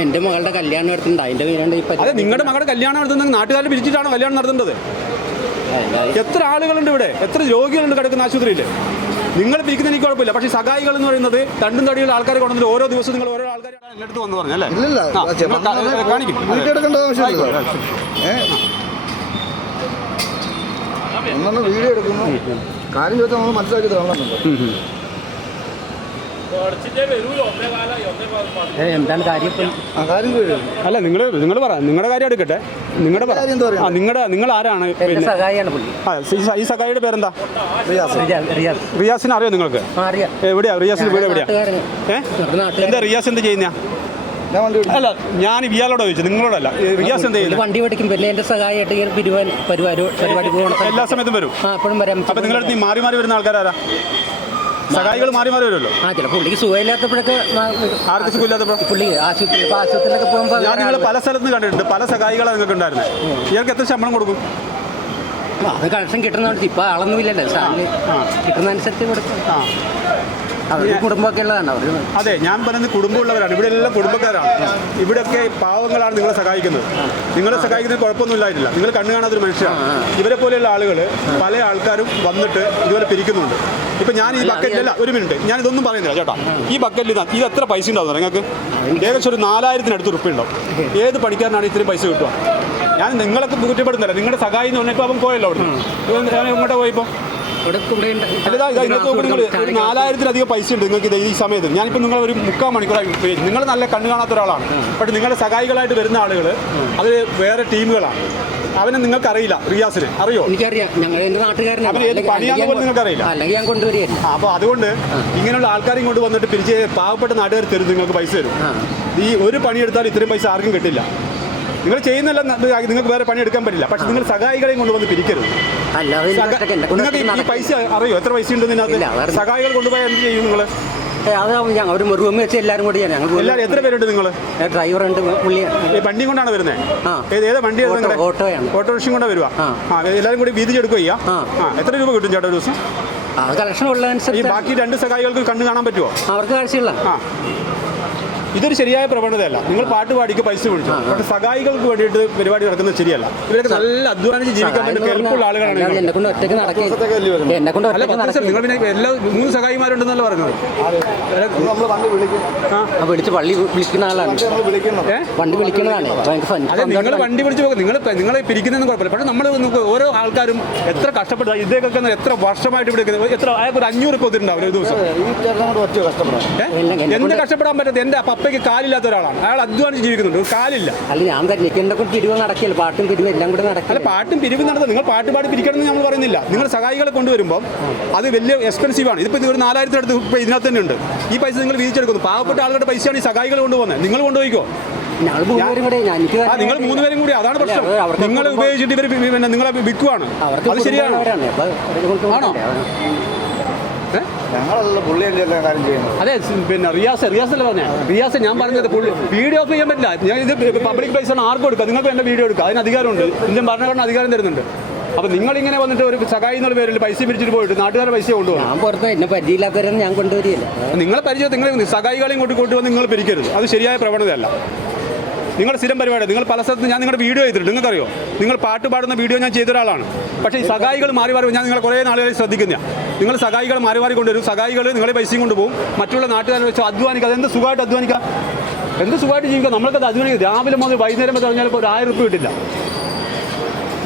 എന്റെ മകളുടെ കല്യാണം എടുത്തിട്ടുണ്ട് അതിന്റെ പേരാണ് ഈ അതെ പരിപാടി. നിങ്ങളുടെ മകളുടെ കല്യാണം നടത്തുന്നത് നാട്ടുകാരെ പിരിച്ചിട്ടാണ് കല്യാണം നടത്തേണ്ടത് എത്ര ആളുകളുണ്ട് ഇവിടെ? എത്ര രോഗികളുണ്ട് കിടക്കുന്ന ആശുപത്രിയിൽ നിങ്ങൾ പിരിക്കുന്ന എനിക്ക് കുഴപ്പമില്ല. പക്ഷേ സഹായികൾ എന്ന് പറയുന്നത് തണ്ടും തടിയുള്ള ആൾക്കാരെ കൊണ്ടുവന്നിട്ട് ഓരോ ദിവസവും നിങ്ങൾ ഓരോ ആൾക്കാരെ എന്റെ അടുത്ത് വന്ന് പറഞ്ഞല്ലേ കാണിക്കും. വീഡിയോ എടുക്കുന്നു. കാര്യം ചോദിച്ചാൽ നമ്മൾ മനസ്സിലാക്കി തരണമെന്നുണ്ട് ഏ, എന്താണ് കാര്യം അല്ല നിങ്ങൾ നിങ്ങൾ പറ നിങ്ങളുടെ കാര്യം എടുക്കട്ടെ. നിങ്ങളുടെ പറ. ആ നിങ്ങളുടെ നിങ്ങൾ ആരാണ് ആ ഈ സഖായിയുടെ ഈ സഹായിയുടെ പേരെന്താ? റിയാസ്. റിയാസ് റിയാസ്. റിയാസിനെ അറിയോ നിങ്ങൾക്ക്? ആ അറിയാം. എവിടെയാ? റിയാസിന് വീട് എവിടെയാ? ഏ? എന്താ റിയാസ് എന്ത് ചെയ്യുന്ന ഞാൻ വണ്ടി വിളിച്ചു അല്ല ഞാൻ ഇയാളോട് ചോദിച്ചു നിങ്ങളോടല്ല. ഈ റിയാസ് എന്ത് ചെയ്യുന്നു? ചെയ്യുന്നത് വണ്ടി പഠിക്കും പിന്നെ എന്റെ സഹായിട്ട് പിരിവാൻ പരിപാടി പരിപാടി പോകണം. എല്ലാ സമയത്തും വരും? ആ എപ്പോഴും വരാം. അപ്പൊ നിങ്ങളുടെ അടുത്ത് ഈ മാറി മാറി വരുന്ന ആൾക്കാരാരാ? സഹായികൾ മാറി മാറി വരുമല്ലോ? ആ ചില പുള്ളിക്ക് സുഖമില്ലാത്തപ്പോഴൊക്കെ ആർക്ക് സുഖമില്ലാത്തപ്പോ? പുള്ളി ആശുപത്രി ആശുപത്രിയിലൊക്കെ പോകുമ്പോൾ ഞാൻ നിങ്ങൾ പല സ്ഥലത്ത് കണ്ടിട്ടുണ്ട്. പല സഹായികളാണ് നിങ്ങൾക്ക് ഉണ്ടായിരുന്നത് ഇയാൾക്ക് എത്ര ശമ്പളം കൊടുക്കും? അത് കണക്ഷൻ കിട്ടുന്നതുകൊണ്ട് ഇപ്പൊ ആളൊന്നുമില്ലല്ലോ. സാറിന് കിട്ടുന്നതനുസരിച്ച് കൊടുക്കും. ആ അവർക്ക് കുടുംബമൊക്കെ ഉള്ളതാണ് അവർ അതെ ഞാൻ പറയുന്നത് കുടുംബമുള്ളവരാണ്. ഇവിടെ എല്ലാം കുടുംബക്കാരാണ്. ഇവിടെയൊക്കെ പാവങ്ങളാണ് നിങ്ങളെ സഹായിക്കുന്നത്. നിങ്ങളെ സഹായിക്കുന്നത് കുഴപ്പമൊന്നും ഇല്ലായിരുന്നില്ല നിങ്ങൾ കണ്ണു കാണാത്തൊരു മനുഷ്യരാണ് ഇവരെ പോലെയുള്ള ആളുകൾ പല ആൾക്കാരും വന്നിട്ട് ഇതുപോലെ പിരിക്കുന്നുണ്ട്. ഇപ്പൊ ഞാൻ ഈ ബക്കറ്റിലല്ല ഒരു മിനിറ്റ്. ഞാൻ ഇതൊന്നും പറയുന്നില്ല ചേട്ടാ ഈ ബക്കറ്റിൽ ഇതാ ഇത് എത്ര പൈസ ഉണ്ടാവും നിങ്ങൾക്ക്? ഏകദേശം ഒരു നാലായിരത്തിനടുത്ത് ഉറുപ്പ് ഉണ്ടാവും. ഏത് പണിക്കാരനാണ് ഇത്രയും പൈസ കിട്ടുക? ഞാൻ നിങ്ങളൊക്കെ കുറ്റപ്പെടുന്നില്ല നിങ്ങളുടെ സഹായി എന്ന് പറഞ്ഞപ്പോൾ അവൻ പോയല്ലോ അവിടെ ഇങ്ങോട്ട് പോയപ്പോൾ ഒരു നാലായിരത്തിലധികം പൈസ ഉണ്ട് നിങ്ങൾക്ക് ഇത് ഈ സമയത്ത്. ഞാനിപ്പോൾ നിങ്ങൾ ഒരു മുക്കാൽ മണിക്കൂറായി ഉപയോഗിച്ചു നിങ്ങൾ നല്ല കണ്ണു കാണാത്ത ഒരാളാണ്. പക്ഷേ നിങ്ങളുടെ സഹായികളായിട്ട് വരുന്ന ആളുകൾ അത് വേറെ ടീമുകളാണ്. അവനെ നിങ്ങൾക്ക് അറിയില്ല റിയാസിന് അറിയോ? എനിക്കറിയാം. ഞങ്ങൾ എന്റെ നാട്ടുകാരനാണ്. ഏത് പണിയാന്ന് പോലും അല്ലെങ്കിൽ ഞാൻ കൊണ്ടുവരികയായിരുന്നു അപ്പോൾ അതുകൊണ്ട് ഇങ്ങനെയുള്ള ആൾക്കാരെ കൊണ്ട് വന്നിട്ട് പിരിച്ച് പാവപ്പെട്ട നാട്ടുകാർ തരും നിങ്ങൾക്ക് പൈസ തരും. ഈ ഒരു പണിയെടുത്താൽ ഇത്രയും പൈസ ആർക്കും കിട്ടില്ല. നിങ്ങൾ ചെയ്യുന്നില്ല നിങ്ങൾക്ക് വേറെ പണി എടുക്കാൻ പറ്റില്ല. പക്ഷെ നിങ്ങൾ സഹായികളെ കൊണ്ടുവന്ന് പിരിക്കരുത്. കൊണ്ട് നിങ്ങൾക്ക് ഈ- പൈസ അറിയോ? എത്ര പൈസ ഉണ്ട് ഇല്ല, ഇതിനകത്ത് സഹായികൾ കൊണ്ടുപോയാൽ എന്ത് ചെയ്യും നിങ്ങൾ ഞങ്ങൾ ഒരു റൂം വെച്ച് എല്ലാവരും കൂടി. ഞങ്ങൾ എല്ലാവരും എത്ര പേരുണ്ട് നിങ്ങൾ ഡ്രൈവർ ഉണ്ട് പുള്ളി വണ്ടി കൊണ്ടാണ് വരുന്നത് ഏത് ഏത് വണ്ടി ഓട്ടോ- ഓട്ടോയാണ്. ഓട്ടോറിക്ഷ കൊണ്ടാണ് വരുവാ? ആ. എല്ലാവരും കൂടി വീതിച്ചെടുക്കുക ചെയ്യാം? ആ. എത്ര രൂപ കിട്ടും ചേട്ടാ ഒരു ദിവസം? കളക്ഷൻ ഉള്ളതനുസരിച്ച് ബാക്കി രണ്ട് സഹായികൾക്ക് കണ്ണ് കാണാൻ പറ്റുമോ അവർക്ക് കാഴ്ചയുള്ള. ആ. ഇതൊരു ശരിയായ പ്രവണതയല്ല. നിങ്ങൾ പാട്ട് പാടിക്ക് പൈസ വിളിച്ചു പക്ഷെ സഹായികൾക്ക് വേണ്ടിയിട്ട് പരിപാടി നടക്കുന്നത് ശരിയല്ല. ഇവരൊക്കെ നല്ല അധ്വാനിച്ച് ജീവിക്കാൻ വേണ്ടി കെൽപ്പുള്ള ആളുകളാണ് നിങ്ങൾ. എന്നെ കൊണ്ട് ഒറ്റയ്ക്ക് നടക്കില്ല. എന്നെ കൊണ്ട് ഒറ്റയ്ക്ക് പത്ത് നിങ്ങൾ പിന്നെ എല്ലാ മൂന്ന് സഹായിമാരുണ്ടെന്നല്ല പറഞ്ഞത്? നമ്മൾ വണ്ടി വിളിക്കും. ആ. വിളിച്ച് പള്ളി വിളിക്കുന്ന ആളാണ്. വണ്ടി നമ്മൾ വിളിക്കുന്നത് വണ്ടി വിളിക്കുന്നതാണ്. അതെ നിങ്ങൾ വണ്ടി വിളിച്ച് പോകും. നിങ്ങൾ നിങ്ങളെ പിരിക്കുന്നതെന്ന് കുഴപ്പമില്ല. പക്ഷെ നമ്മൾ ഓരോ ആൾക്കാരും എത്ര കഷ്ടപ്പെട്ട ഇദ്ദേഹമൊക്കെ എത്ര വർഷമായിട്ട് ഇവിടെ എത്ര അയാൾക്ക് ഒരു അഞ്ഞൂറ് കൊത്തിട്ടുണ്ടാവും ഒരു ദിവസം. എന്ത് കഷ്ടപ്പെടാൻ കഷ്ടപ്പെടാൻ പറ്റാത്ത എന്റെ പപ്പയ്ക്ക് കാലില്ലാത്ത ഒരാളാണ്. അയാൾ അധ്വാനിച്ച് ജീവിക്കുന്നുണ്ട്. ഒരു കാലില്ല. അല്ല ഞാൻ തന്നെ എന്തൊക്കെ പിരിവ് നടക്കില്ല. പാട്ടും പിരിവ് എല്ലാം കൂടെ അല്ല നടക്കില്ല പാട്ടും പിരിവ് നടത്തുന്നത് നിങ്ങൾ പാട്ട് പാടി പിരിക്കണം എന്ന് നമ്മൾ പറയുന്നില്ല. നിങ്ങൾ സഹായികളെ കൊണ്ടുവരുമ്പോൾ അത് വലിയ എക്സ്പെൻസീവ് ആണ്. ഇതിപ്പോൾ ഇത് ഒരു നാലായിരത്തിനടുത്ത് ഇപ്പോൾ ഇതിനകത്ത് തന്നെ ഉണ്ട്. ഈ പൈസ നിങ്ങൾ വീതിച്ചെടുക്കുന്നു. പാവപ്പെട്ട ആളുകളുടെ പൈസയാണ് ഈ സഹായികൾ കൊണ്ടുപോകുന്നത്. നിങ്ങൾ കൊണ്ടുപോയിക്കോ? നിങ്ങൾ മൂന്നുപേരും കൂടെ. അതാണ് പ്രശ്നം. നിങ്ങൾ ഉപയോഗിച്ചിട്ട് ഇവർ പിന്നെ നിങ്ങളെ വിൽക്കുവാണ്. അത് ശരിയാണ്. ആണോ? ഞങ്ങളല്ല കാര്യം ചെയ്യുന്നത്. അതെ പിന്നെ റിയാസ് റിയാസ് അല്ല പറഞ്ഞേ? റിയാസ് ഞാൻ പറഞ്ഞത് പുള്ളി വീഡിയോ ഓഫ് ചെയ്യാൻ പറ്റില്ല. ഞാൻ ഇത് പബ്ലിക് പ്ലേസ് ആണ് ആർക്കും എടുക്കുക നിങ്ങൾക്ക് എന്റെ വീഡിയോ എടുക്കുക. അതിന് അധികാരമുണ്ട്. ഇന്ത്യൻ ഭരണഘടന അധികാരം തരുന്നുണ്ട്. അപ്പൊ നിങ്ങൾ ഇങ്ങനെ വന്നിട്ട് ഒരു സഹായി എന്നുള്ള പേരിൽ പൈസ പിരിച്ചിട്ട് പോയിട്ട് നാട്ടുകാരുടെ പൈസ കൊണ്ടുപോകും ഞാൻ പുറത്ത് എന്നെ പരിചയമില്ലാത്തവരൊന്നും ഞാൻ കൊണ്ടുവരികയില്ല. നിങ്ങളെ പരിചയം നിങ്ങൾ സഹായികളെയും കൊണ്ട് കൊണ്ടുവന്ന് നിങ്ങൾ പിരിക്കരുത്. അത് ശരിയായ പ്രവണതയല്ല. നിങ്ങളുടെ സ്ഥിരം പരിപാടി നിങ്ങൾ പല സ്ഥലത്ത് ഞാൻ നിങ്ങളുടെ വീഡിയോ ചെയ്തിട്ടുണ്ട്. നിങ്ങൾക്കറിയോ? നിങ്ങൾ പാട്ട് പാടുന്ന വീഡിയോ ഞാൻ ചെയ്ത ഒരാളാണ്. പക്ഷേ ഈ സഹായികൾ മാറി മാറി ഞാൻ നിങ്ങളെ കുറേ നാളുകളിൽ ശ്രദ്ധിക്കുന്ന നിങ്ങൾ സഹായികൾ മാറി മാറി കൊണ്ടുവരും. സഹായികൾ നിങ്ങളെ പൈസയും കൊണ്ടുപോകും. മറ്റുള്ള നാട്ടുകാരെ വെച്ച് അധ്വാനിക്കുക അതെന്ത് സുഖമായിട്ട് അധ്വാനിക്കാം? എന്ത് സുഖമായിട്ട് ജീവിക്കാം? നമ്മൾക്കത് അധ്വാനിക്കുക രാവിലെ മുതൽ വൈകുന്നേരം വരെ പറഞ്ഞാൽ ഇപ്പോൾ ഒരു ആയിരം റുപ്യ കിട്ടില്ല.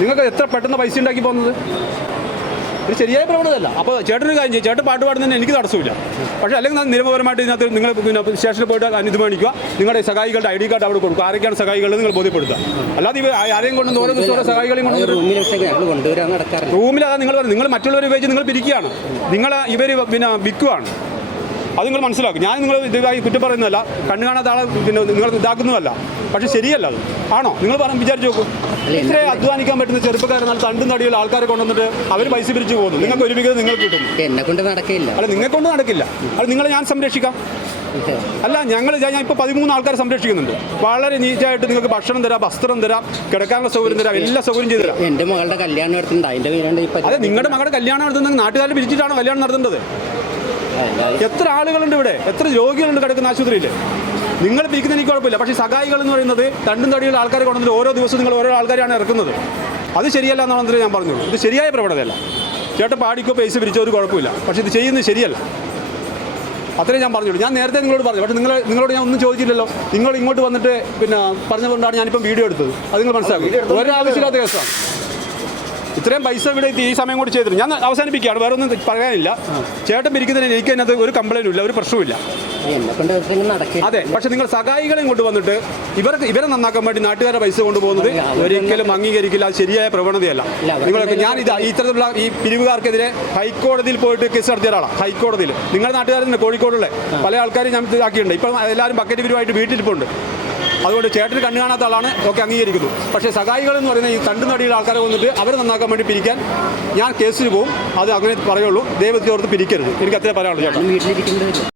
നിങ്ങൾക്ക് എത്ര പെട്ടെന്ന് പൈസ ഉണ്ടാക്കി പോകുന്നത്? ഒരു ശരിയായ പ്രവണതല്ല അപ്പോൾ ചേട്ടനൊരു കാര്യം ചെയ്യും. ചേട്ടൻ പാട്ട് പാടുന്നതിന് എനിക്ക് തടസ്സമില്ല. പക്ഷേ അല്ലെങ്കിൽ നിയമപരമായിട്ട് ഇതിനകത്ത് നിങ്ങൾ പിന്നെ സ്റ്റേഷനിൽ പോയിട്ട് അനുമതി മേടിക്കുക. നിങ്ങളുടെ സഹായികളുടെ ഐ ഡി കാർഡ് അവിടെ കൊടുക്കുക. ആരൊക്കെയാണ് സഹായികൾ നിങ്ങൾ ബോധ്യപ്പെടുത്തുക. അല്ലാതെ ഇവ ആരെയും കൊണ്ടും ഓരോ ദിവസം സഹായികളെയും കൊണ്ട് റൂമിൽ വെച്ചൊക്കെ ഞങ്ങൾ കൊണ്ടുവരാൻ നടക്കാറില്ല. റൂമിൽ നിങ്ങൾ പറഞ്ഞു നിങ്ങൾ മറ്റുള്ളവരെ ഉപയോഗിച്ച് നിങ്ങൾ പിരിക്കുകയാണ്. നിങ്ങൾ ഇവർ പിന്നെ വിൽക്കുവാണ്. അത് നിങ്ങൾ മനസ്സിലാക്കും. ഞാൻ നിങ്ങൾ ഇതായി കുറ്റം പറയുന്നതല്ല. കണ്ണു കാണാത്ത ആളെ പിന്നെ നിങ്ങൾ ഇതാക്കുന്നതല്ല. പക്ഷേ ശരിയല്ല അത്. ആണോ? നിങ്ങൾ പറഞ്ഞ് വിചാരിച്ചു നോക്കൂ. ഇത്രേ അധ്വാനിക്കാൻ പറ്റുന്ന ചെറുപ്പക്കാരെ നല്ല തണ്ടും തടിയുള്ള ആൾക്കാരെ കൊണ്ടുവന്നിട്ട് അവർ പൈസ പിരിച്ചു പോകുന്നു. നിങ്ങൾക്ക് ഒരു വിഗത നിങ്ങൾക്ക് കിട്ടും എന്നെ കൊണ്ട് നടക്കില്ല. അല്ല നിങ്ങളെ കൊണ്ട് നടക്കില്ല. അത് നിങ്ങളെ ഞാൻ സംരക്ഷിക്കാം. അല്ല ഞങ്ങൾ ഞാൻ ഇപ്പോൾ പതിമൂന്ന് ആൾക്കാരെ സംരക്ഷിക്കുന്നുണ്ട്. വളരെ നീറ്റായിട്ട് നിങ്ങൾക്ക് ഭക്ഷണം തരാം വസ്ത്രം തരാം കിടക്കാനുള്ള സൗകര്യം തരാം എല്ലാ സൗകര്യം ചെയ്തു തരാം. എന്റെ മകളുടെ കല്യാണം നടത്തുന്നുണ്ട്. അതിന്റെ അതെ നിങ്ങളുടെ മകളുടെ കല്യാണം നടത്തുന്നത് നാട്ടുകാരെ പിരിച്ചിട്ടാണ് കല്യാണം നടത്തേണ്ടത് എത്ര ആളുകളുണ്ട് ഇവിടെ? എത്ര രോഗികളുണ്ട് കിടക്കുന്ന ആശുപത്രിയിൽ നിങ്ങൾ പിരിക്കുന്ന എനിക്ക് കുഴപ്പമില്ല. പക്ഷേ സഹായികൾ എന്ന് പറയുന്നത് രണ്ടും തടിയുള്ള ആൾക്കാരെ കൊണ്ടുവന്നിട്ട് ഓരോ ദിവസവും നിങ്ങൾ ഓരോ ആൾക്കാരെയാണ് ഇറക്കുന്നത്. അത് ശരിയല്ല എന്നുള്ളത് ഞാൻ പറഞ്ഞുള്ളൂ. ഇത് ശരിയായ പ്രവണതയല്ല. ചേട്ടൻ പാടിക്കോ പൈസ പിരിച്ചോ ഒരു കുഴപ്പമില്ല. പക്ഷേ ഇത് ചെയ്യുന്നത് ശരിയല്ല. അത്രേ ഞാൻ പറഞ്ഞുള്ളൂ. ഞാൻ നേരത്തെ നിങ്ങളോട് പറഞ്ഞു. പക്ഷേ നിങ്ങൾ നിങ്ങളോട് ഞാൻ ഒന്നും ചോദിച്ചില്ലല്ലോ. നിങ്ങൾ ഇങ്ങോട്ട് വന്നിട്ട് പിന്നെ പറഞ്ഞതുകൊണ്ടാണ് ഞാനിപ്പം വീഡിയോ എടുത്തത്. അത് നിങ്ങൾ മനസ്സിലാക്കും. ഒരാവശ്യമില്ലാത്ത കേസാണ്. ഇത്രയും പൈസ ഇവിടെ ഈ സമയം കൂടി ചെയ്തിരുന്നു ഞാൻ അവസാനിപ്പിക്കുകയാണ് വേറെ ഒന്നും പറയാനില്ല. ചേട്ടൻ പിരിക്കുന്നതിന് എനിക്ക് അതിനകത്ത് ഒരു കംപ്ലൈന്റും ഇല്ല ഒരു പ്രശ്നവുമില്ല ഇങ്ങനെ അതെ പക്ഷെ നിങ്ങൾ സഹായികളെയും കൊണ്ടുവന്നിട്ട് വന്നിട്ട് ഇവർക്ക് ഇവരെ നന്നാക്കാൻ വേണ്ടി നാട്ടുകാരുടെ പൈസ കൊണ്ടുപോകുന്നത് ഒരിക്കലും അംഗീകരിക്കില്ല അത് ശരിയായ പ്രവണതയല്ല. നിങ്ങൾക്ക് ഞാൻ ഇത് ഇത്തരത്തിലുള്ള ഈ പിരിവുകാർക്കെതിരെ ഹൈക്കോടതിയിൽ പോയിട്ട് കേസ് നടത്തിയ ഒരാളാണ് ഹൈക്കോടതിയിൽ. നിങ്ങളുടെ നാട്ടുകാർ തന്നെ കോഴിക്കോടുള്ള പല ആൾക്കാരും ഞാൻ ഇതാക്കിയിട്ടുണ്ട്. ഇപ്പം എല്ലാവരും ബക്കറ്റ് പിരിവായിട്ട് വീട്ടിലിപ്പുണ്ട്. അതുകൊണ്ട് ചേട്ടന് കണ്ണു കാണാത്ത ആളാണ് ഒക്കെ അംഗീകരിക്കുന്നു. പക്ഷേ സഹായികൾ എന്ന് പറയുന്ന ഈ തണ്ടു നടിയുള്ള ആൾക്കാരെ വന്നിട്ട് അവരെ നന്നാക്കാൻ വേണ്ടി പിരിക്കാൻ ഞാൻ കേസിന് പോകും അത് അങ്ങനെ പറയുള്ളൂ. ദൈവത്തിനോർത്ത് പിരിക്കരുത്. എനിക്ക് അത്രേ പറയാനുള്ളൂ ചേട്ടൻ